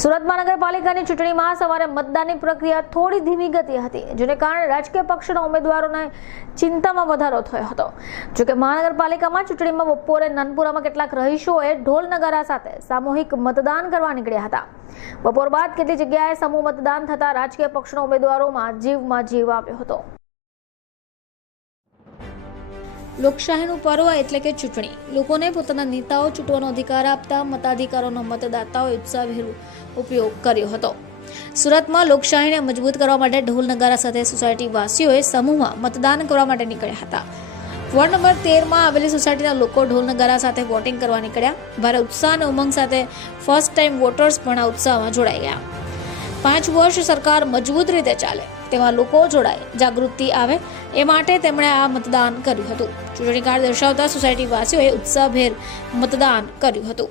સુરત મહાનગરપાલિકાની ચૂંટણીમાં સવારે મતદાનની પ્રક્રિયા થોડી ધીમી ગતિ હતી, જેને કારણે રાજકીય પક્ષના ઉમેદવારોને ચિંતામાં વધારો થયો હતો. જોકે મહાનગરપાલિકામાં ચૂંટણીમાં બપોરે નનપુરામાં કેટલાક રહીશોએ ઢોલ નગારા સાથે સામૂહિક મતદાન કરવા નીકળ્યા હતા. બપોર બાદ કેટલી જગ્યાએ સમૂહ મતદાન થતા રાજકીય પક્ષના ઉમેદવારોમાં જીવમાં જીવ આવ્યો હતો. લોકશાહીનું પર્વ એટલે કે ચૂંટણી. લોકોને પોતાના નેતાઓ ચૂંટવાનો અધિકાર આપતા મતાધિકારોનો મતદાતાઓએ ઉત્સાહભેર ઉપયોગ કર્યો હતો. સુરતમાં લોકશાહીને મજબૂત કરવા માટે ઢોલ નગારા સાથે સોસાયટી વાસીઓએ સમૂહમાં મતદાન કરવા માટે નીકળ્યા હતા. વોર્ડ નંબર તેરમાં આવેલી સોસાયટીના લોકો ઢોલ નગારા સાથે વોટિંગ કરવા નીકળ્યા. ભારે ઉત્સાહ અને ઉમંગ સાથે ફર્સ્ટ ટાઈમ વોટર્સ પણ આ ઉત્સાહમાં જોડાઈ ગયા. પાંચ વર્ષ સરકાર મજબૂત રીતે ચાલે, તેમાં લોકો જોડાય, જાગૃતિ આવે, એ માટે તેમણે આ મતદાન કર્યું હતું. ચૂંટણી કાર્ડ દર્શાવતા સોસાયટી વાસીઓએ ઉત્સાહભેર મતદાન કર્યું હતું.